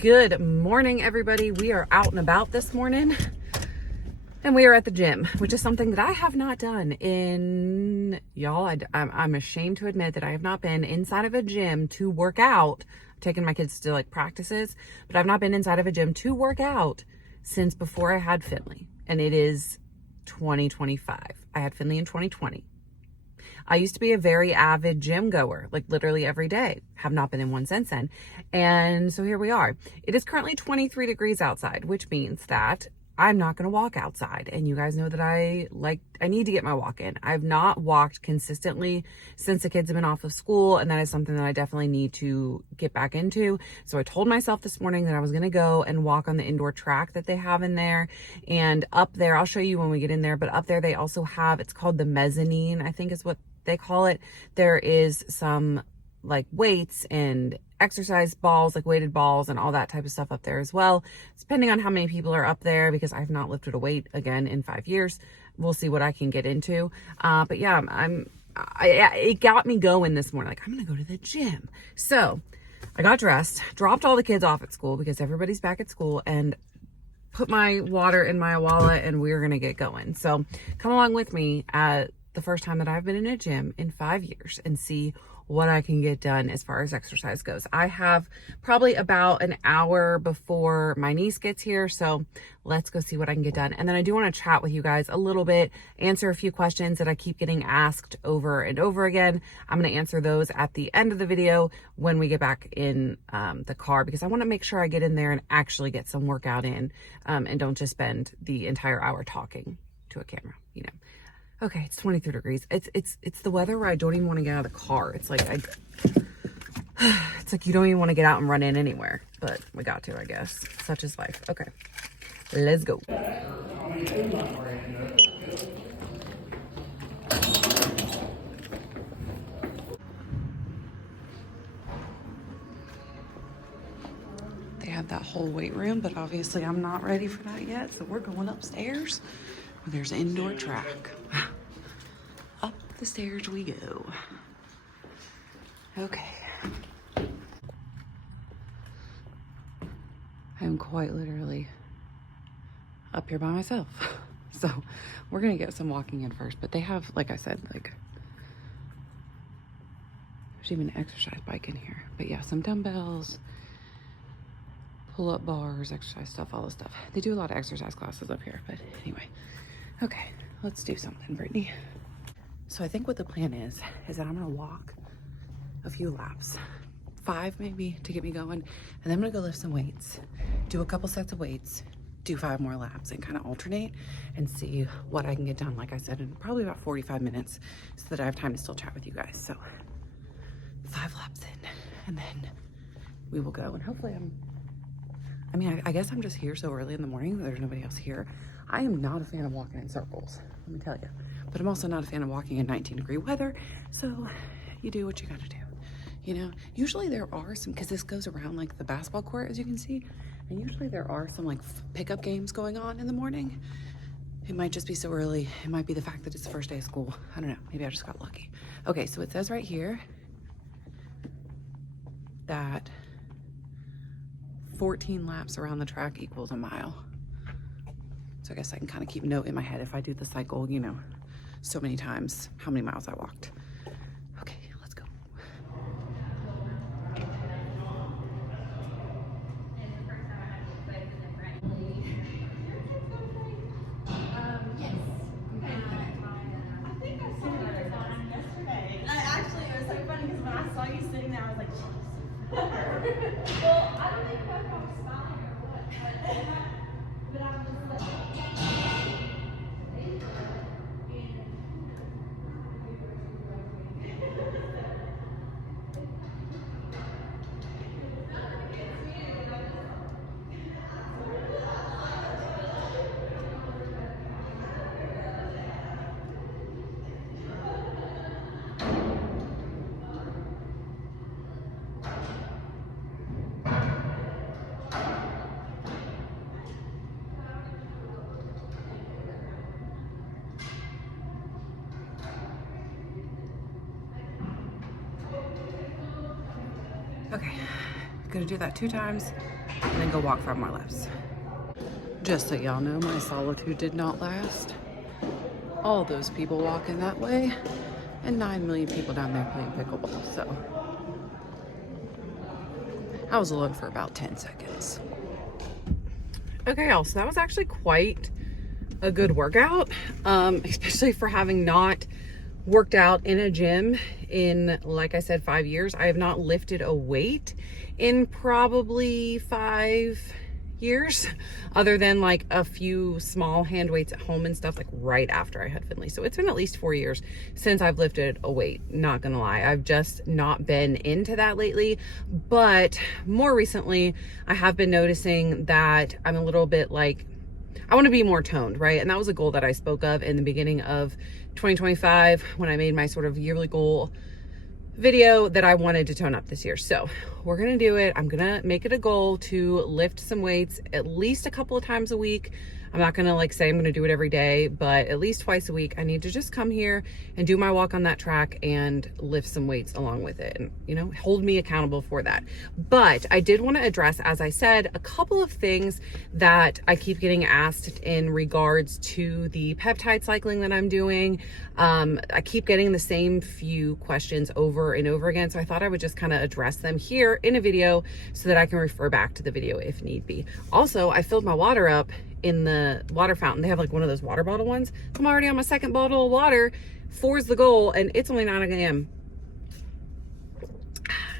Good morning, everybody. We are out and about this morning and we are at the gym, which is something that I have not done in, y'all, I'm ashamed to admit that I have not been inside of a gym to work out. I've taken my kids to like practices, but I've not been inside of a gym to work out since before I had Finley. And it is 2025. I had Finley in 2020. I used to be a very avid gym goer, like literally every day. Have not been in one since then. And so here we are. It is currently 23 degrees outside, which means that I'm not going to walk outside. And you guys know that I need to get my walk in. I've not walked consistently since the kids have been off of school. And that is something that I definitely need to get back into. So I told myself this morning that I was going to go and walk on the indoor track that they have in there. And up there, I'll show you when we get in there, but up there they also have, it's called the mezzanine, I think is what they call it. There is some like weights and exercise balls, like weighted balls and all that type of stuff up there as well, depending on how many people are up there, because I've not lifted a weight again in 5 years. We'll see what I can get into. But yeah, it got me going this morning. Like, I'm gonna go to the gym. So I got dressed, dropped all the kids off at school because everybody's back at school, and put my water in my wallet, and we're gonna get going. So come along with me at the first time that I've been in a gym in 5 years and see what I can get done as far as exercise goes. I have probably about an hour before my niece gets here, so let's go see what I can get done. And then I do want to chat with you guys a little bit, answer a few questions that I keep getting asked over and over again. I'm going to answer those at the end of the video when we get back in the car, because I want to make sure I get in there and actually get some workout in, and don't just spend the entire hour talking to a camera, you know. Okay, it's 23 degrees. It's the weather where I don't even want to get out of the car. It's like it's like you don't even want to get out and run in anywhere, but we got to, I guess. Such is life. Okay, let's go. They have that whole weight room, but obviously I'm not ready for that yet, so we're going upstairs where there's an indoor track. Up the stairs we go. Okay. I'm quite literally up here by myself. So we're gonna get some walking in first, but they have, like I said, like there's even an exercise bike in here. But yeah, some dumbbells, pull-up bars, exercise stuff, all this stuff. They do a lot of exercise classes up here, but anyway. Okay, let's do something, Brittany. So I think what the plan is that I'm gonna walk a few laps, 5 maybe to get me going. And then I'm gonna go lift some weights, do a couple sets of weights, do 5 more laps, and kind of alternate and see what I can get done, like I said, in probably about 45 minutes so that I have time to still chat with you guys. So 5 laps in, and then we will go. And hopefully I guess I'm just here so early in the morning that there's nobody else here. I am not a fan of walking in circles, let me tell you. But I'm also not a fan of walking in 19-degree weather, so you do what you gotta do. You know, usually there are some, because this goes around like the basketball court, as you can see, and usually there are some like pickup games going on in the morning. It might just be so early. It might be the fact that it's the first day of school. I don't know, maybe I just got lucky. Okay, so it says right here that 14 laps around the track equals a mile. So I guess I can kind of keep note in my head if I do the cycle, you know, so many times, how many miles I walked. Okay, let's go. Actually, it was so funny because when I saw you sitting there, I was like, well, I don't think I was smiling or what, but I was just like, Okay, gonna do that 2 times, and then go walk 5 more laps. Just so y'all know, my solitude did not last. All those people walking that way, and 9 million people down there playing pickleball. So I was alone for about 10 seconds. Okay, y'all, so that was actually quite a good workout, especially for having not worked out in a gym in, like I said, 5 years. I have not lifted a weight in probably 5 years, other than like a few small hand weights at home and stuff, like right after I had Finley. So it's been at least 4 years since I've lifted a weight, not gonna lie. I've just not been into that lately, but more recently I have been noticing that I'm a little bit like, I want to be more toned, right? And that was a goal that I spoke of in the beginning of 2025 when I made my sort of yearly goal video, that I wanted to tone up this year. So we're gonna do it. I'm gonna make it a goal to lift some weights at least a couple of times a week. I'm not gonna like say I'm gonna do it every day, but at least twice a week I need to just come here and do my walk on that track and lift some weights along with it, and you know, hold me accountable for that. But I did want to address, as I said, a couple of things that I keep getting asked in regards to the peptide cycling that I'm doing. I keep getting the same few questions over and over again, so I thought I would just kind of address them here in a video so that I can refer back to the video if need be. Also, I filled my water up in the water fountain. They have like one of those water bottle ones. I'm already on my second bottle of water. 4 is the goal, and it's only 9 a.m.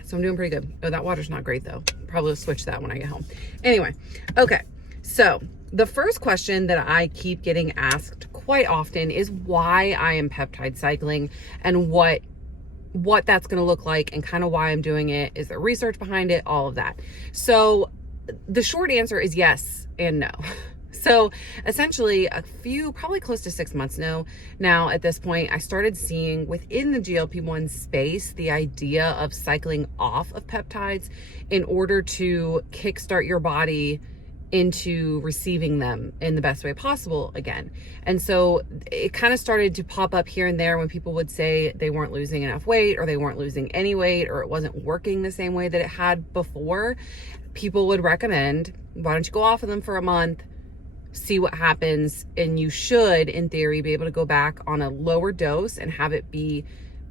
So I'm doing pretty good. Oh, that water's not great though. Probably will switch that when I get home. Anyway, okay. So the first question that I keep getting asked quite often is why I am peptide cycling and what that's going to look like and kind of why I'm doing it. Is there research behind it? All of that. So the short answer is yes and no. So essentially probably close to 6 months now at this point, I started seeing within the GLP-1 space, the idea of cycling off of peptides in order to kickstart your body into receiving them in the best way possible again. And so it kind of started to pop up here and there when people would say they weren't losing enough weight, or they weren't losing any weight, or it wasn't working the same way that it had before. People would recommend, why don't you go off of them for a month, see what happens, and you should, in theory, be able to go back on a lower dose and have it be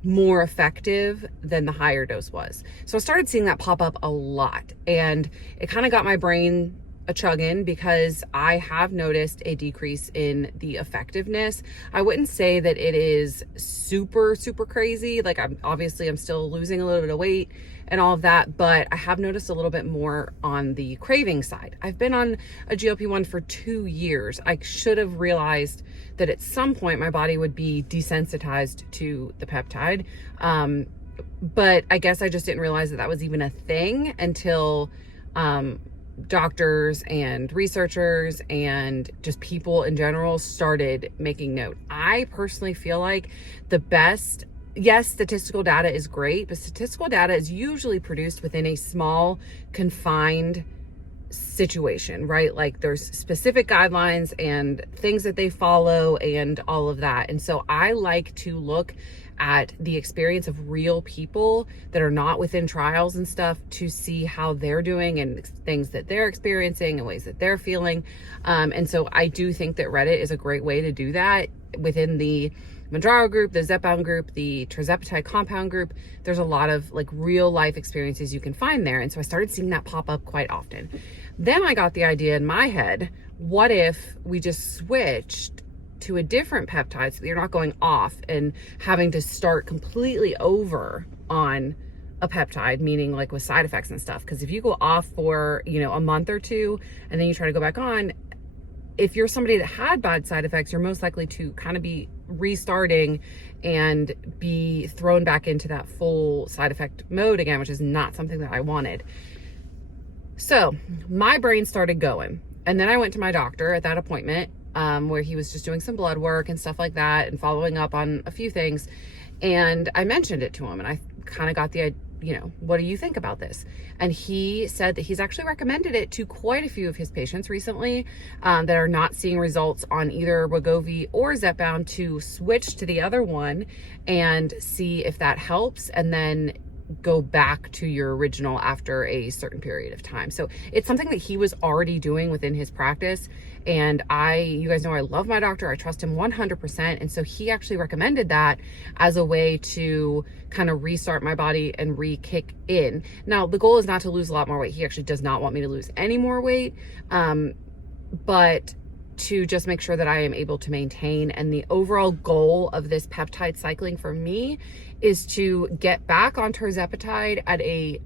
more effective than the higher dose was. So I started seeing that pop up a lot, and it kind of got my brain a chugging because I have noticed a decrease in the effectiveness. I wouldn't say that it is super crazy. Like I'm still losing a little bit of weight and all of that, but I have noticed a little bit more on the craving side. I've been on a GLP-1 for 2 years. I should have realized that at some point my body would be desensitized to the peptide. But I guess I just didn't realize that that was even a thing until doctors and researchers and just people in general started making note. I personally feel like the best, yes, statistical data is great, but statistical data is usually produced within a small, confined situation, right? Like there's specific guidelines and things that they follow and all of that. And so I like to look at the experience of real people that are not within trials and stuff to see how they're doing and things that they're experiencing and ways that they're feeling. And so I do think that Reddit is a great way to do that. Within the Mounjaro group, the Zepbound group, the Peptide compound group, there's a lot of like real life experiences you can find there. And so I started seeing that pop up quite often. Then I got the idea in my head, what if we just switched to a different peptide so that you're not going off and having to start completely over on a peptide, meaning like with side effects and stuff. Because if you go off for, a month or two and then you try to go back on, if you're somebody that had bad side effects, you're most likely to kind of be restarting and be thrown back into that full side effect mode again, which is not something that I wanted. So my brain started going. And then I went to my doctor at that appointment where he was just doing some blood work and stuff like that and following up on a few things. And I mentioned it to him and I kind of got the, what do you think about this? And he said that he's actually recommended it to quite a few of his patients recently that are not seeing results on either Wegovy or Zepbound to switch to the other one and see if that helps. And then go back to your original after a certain period of time. So it's something that he was already doing within his practice. And you guys know I love my doctor. I trust him 100%. And so he actually recommended that as a way to kind of restart my body and re-kick in. Now, the goal is not to lose a lot more weight. He actually does not want me to lose any more weight. But to just make sure that I am able to maintain. And the overall goal of this peptide cycling for me is to get back on tirzepatide at a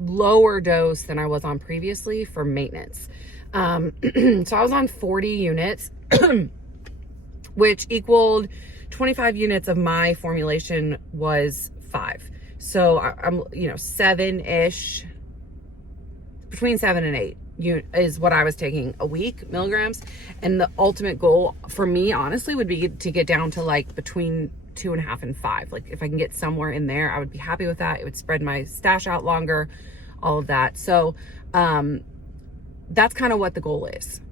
lower dose than I was on previously for maintenance. So I was on 40 units, which equaled 25 units of my formulation was 5. So I'm, 7-ish, between 7 and 8 is what I was taking a week, milligrams. And the ultimate goal for me, honestly, would be to get down to like between 2.5 and 5. Like if I can get somewhere in there, I would be happy with that. It would spread my stash out longer, all of that. So that's kind of what the goal is.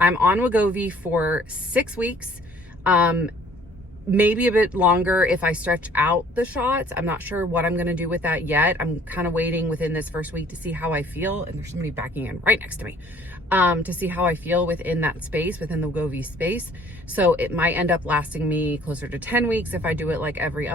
I'm on Wegovy for 6 weeks. Maybe a bit longer if I stretch out the shots. I'm not sure what I'm going to do with that yet. I'm kind of waiting within this first week to see how I feel. And there's somebody backing in right next to me, to see how I feel within that space, within the Wegovy space. So it might end up lasting me closer to 10 weeks if I do it like every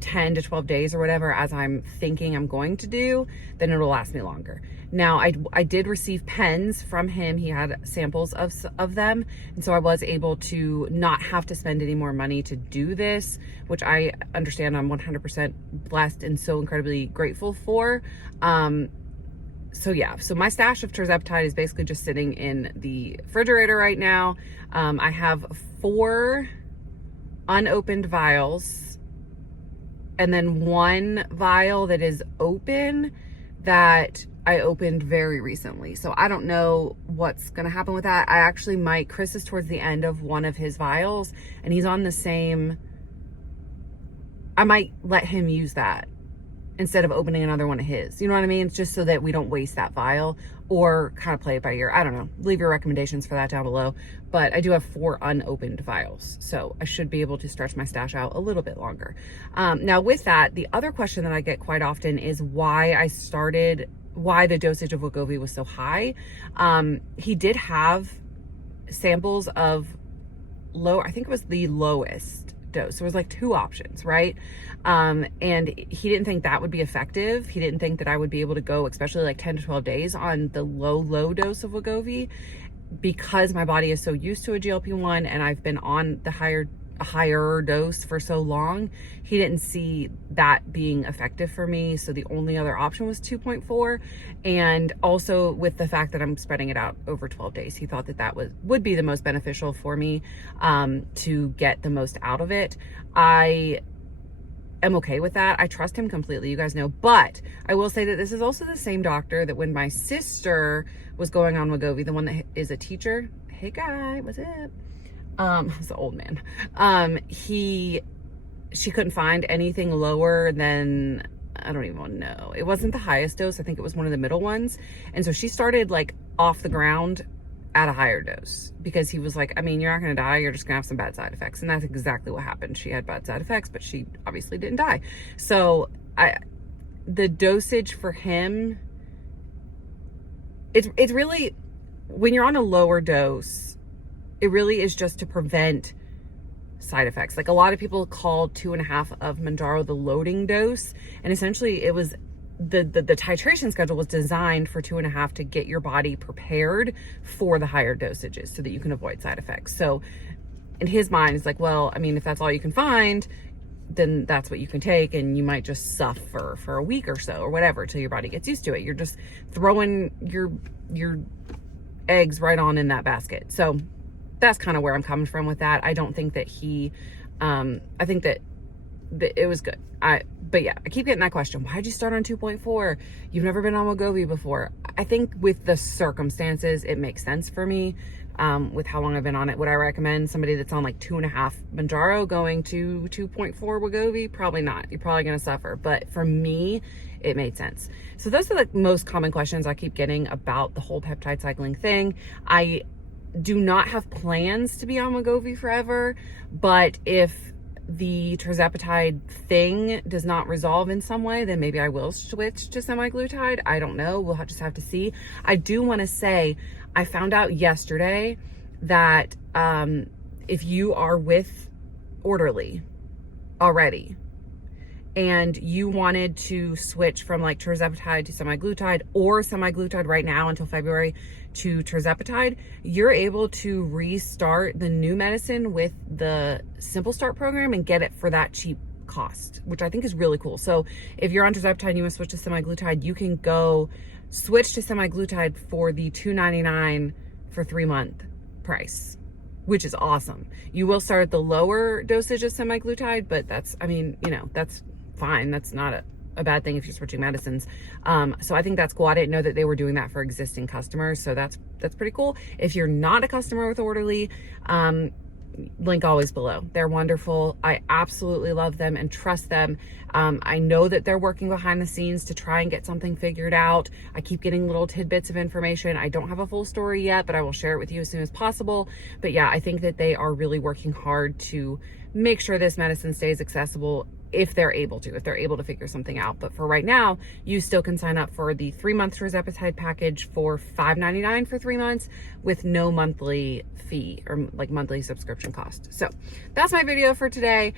10 to 12 days or whatever, as I'm thinking I'm going to do, then it'll last me longer. Now, I did receive pens from him. He had samples of them. And so I was able to not have to spend any more money to do this, which I understand I'm 100% blessed and so incredibly grateful for. So yeah, so my stash of tirzepatide is basically just sitting in the refrigerator right now. I have 4 unopened vials, and then 1 vial that is open that I opened very recently. So I don't know what's going to happen with that. I actually might, Chris is towards the end of one of his vials and he's on the same, I might let him use that instead of opening another one of his. You know what I mean? It's just so that we don't waste that vial, or kind of play it by ear. I don't know. Leave your recommendations for that down below. But I do have 4 unopened vials, so I should be able to stretch my stash out a little bit longer. Now with that, the other question that I get quite often is why the dosage of Wegovy was so high. He did have samples of I think it was the lowest dose. There was like 2 options, right? And he didn't think that would be effective. He didn't think that I would be able to go, especially like 10 to 12 days on the low dose of Wegovy, because my body is so used to a GLP-1 and I've been on the higher dose for so long. He didn't see that being effective for me. So the only other option was 2.4. And also with the fact that I'm spreading it out over 12 days, he thought that would be the most beneficial for me, to get the most out of it. I am okay with that. I trust him completely, you guys know. But I will say that this is also the same doctor that when my sister was going on Wegovy, the one that is a teacher, hey guy, what's up? He's an old man. She couldn't find anything lower than, I don't even know. It wasn't the highest dose. I think it was one of the middle ones. And so she started like off the ground at a higher dose, because he was like, I mean, you're not going to die. You're just going to have some bad side effects. And that's exactly what happened. She had bad side effects, but she obviously didn't die. So the dosage for him, it's really, when you're on a lower dose, it really is just to prevent side effects. Like a lot of people call 2.5 of Mounjaro the loading dose. And essentially it was the titration schedule was designed for 2.5 to get your body prepared for the higher dosages so that you can avoid side effects. So in his mind, it's like, well, I mean, if that's all you can find, then that's what you can take, and you might just suffer for a week or so or whatever till your body gets used to it. You're just throwing your eggs right on in that basket. So that's kind of where I'm coming from with that. I don't think that I think that it was good. But yeah, I keep getting that question. Why'd you start on 2.4? You've never been on Wegovy before. I think with the circumstances, it makes sense for me. With how long I've been on it. Would I recommend somebody that's on like 2.5 Mounjaro going to 2.4 Wegovy? Probably not. You're probably going to suffer. But for me, it made sense. So those are the most common questions I keep getting about the whole peptide cycling thing. I do not have plans to be on Wegovy forever, but if the tirzepatide thing does not resolve in some way, then maybe I will switch to semaglutide. I don't know. We'll just have to see. I do want to say, I found out yesterday that if you are with Orderly already and you wanted to switch from like tirzepatide to semaglutide, or semaglutide right now until February to tirzepatide, you're able to restart the new medicine with the Simple Start program and get it for that cheap cost, which I think is really cool. So if you're on tirzepatide and you want to switch to semaglutide, you can go switch to semaglutide for the $299 for 3-month price, which is awesome. You will start at the lower dosage of semaglutide, but that's, I mean, you know, that's fine. That's not a bad thing if you're switching medicines. So I think that's cool. I didn't know that they were doing that for existing customers. So that's pretty cool. If you're not a customer with Orderly, link always below. They're wonderful. I absolutely love them and trust them. I know that they're working behind the scenes to try and get something figured out. I keep getting little tidbits of information. I don't have a full story yet, but I will share it with you as soon as possible. But yeah, I think that they are really working hard to make sure this medicine stays accessible if they're able to figure something out. But for right now, you still can sign up for the 3-month tirzepatide package for $5.99 for 3 months with no monthly fee or like monthly subscription cost. So that's my video for today.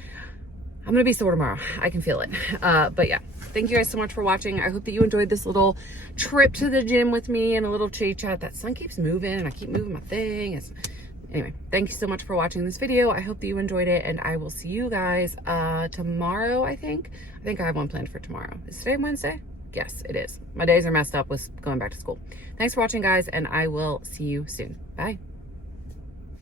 I'm gonna be sore tomorrow. I can feel it. But yeah, thank you guys so much for watching. I hope that you enjoyed this little trip to the gym with me and a little chit chat. That sun keeps moving and I keep moving my thing. Anyway, thank you so much for watching this video. I hope that you enjoyed it, and I will see you guys tomorrow, I think. I have one planned for tomorrow. Is today Wednesday? Yes, it is. My days are messed up with going back to school. Thanks for watching, guys, and I will see you soon. Bye.